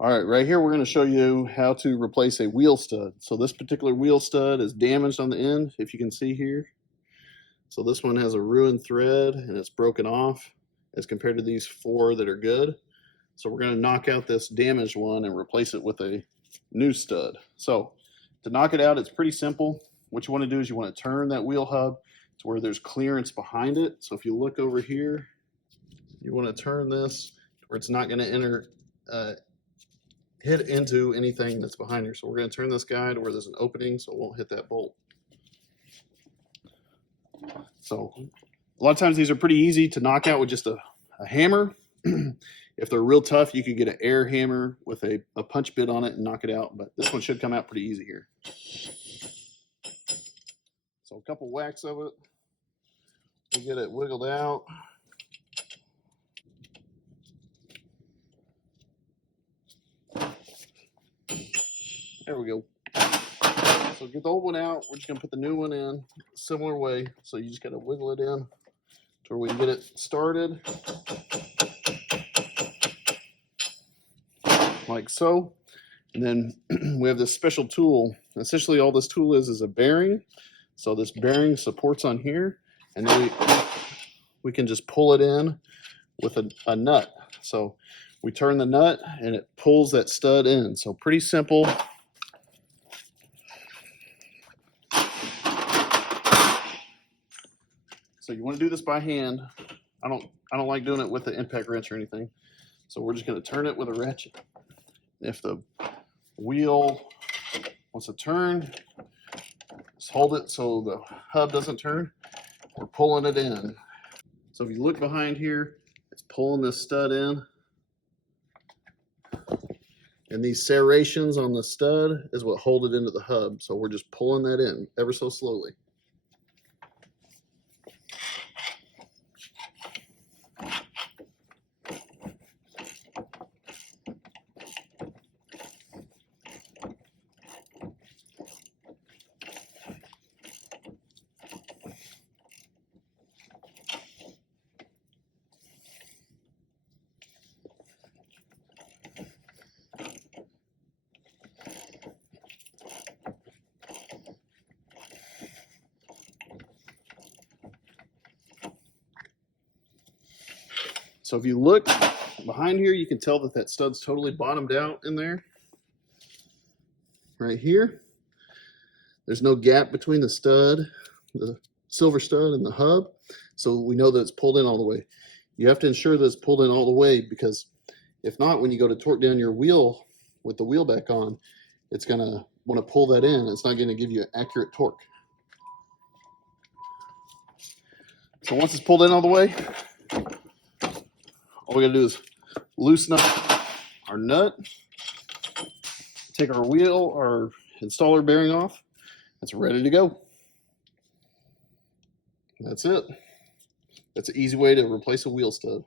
All right, right here we're going to show you how to replace a wheel stud. So this particular wheel stud is damaged on the end, if you can see here. So this one has a ruined thread and it's broken off as compared to these four that are good. So we're going to knock out this damaged one and replace it with a new stud. So to knock it out, it's pretty simple. What you want to do is you want to turn that wheel hub to where there's clearance behind it. So if you look over here, you want to turn this where it's not going to hit into anything that's behind here. So we're going to turn this guy to where there's an opening so it won't hit that bolt. So a lot of times these are pretty easy to knock out with just a hammer. If they're real tough, you could get an air hammer with a punch bit on it and knock it out, but this one should come out pretty easy here. So a couple whacks of it, we'll get it wiggled out. There we go. So get the old one out. We're just going to put the new one in a similar way. So you just got to wiggle it in to where we can get it started. Like so. And then we have this special tool. Essentially all this tool is a bearing. So this bearing supports on here. And then we can just pull it in with a nut. So we turn the nut and it pulls that stud in. So pretty simple. So you want to do this by hand. I don't like doing it with the impact wrench or anything. So we're just going to turn it with a ratchet. If the wheel wants to turn, just hold it so the hub doesn't turn. We're pulling it in. So if you look behind here, it's pulling this stud in. And these serrations on the stud is what hold it into the hub. So we're just pulling that in ever so slowly. So if you look behind here, you can tell that that stud's totally bottomed out in there. Right here, there's no gap between the stud, the silver stud, and the hub. So we know that it's pulled in all the way. You have to ensure that it's pulled in all the way, because if not, when you go to torque down your wheel with the wheel back on, it's going to want to pull that in. It's not going to give you an accurate torque. So once it's pulled in all the way, all we got to do is loosen up our nut, take our wheel, our installer bearing off. It's ready to go. That's it. That's an easy way to replace a wheel stud.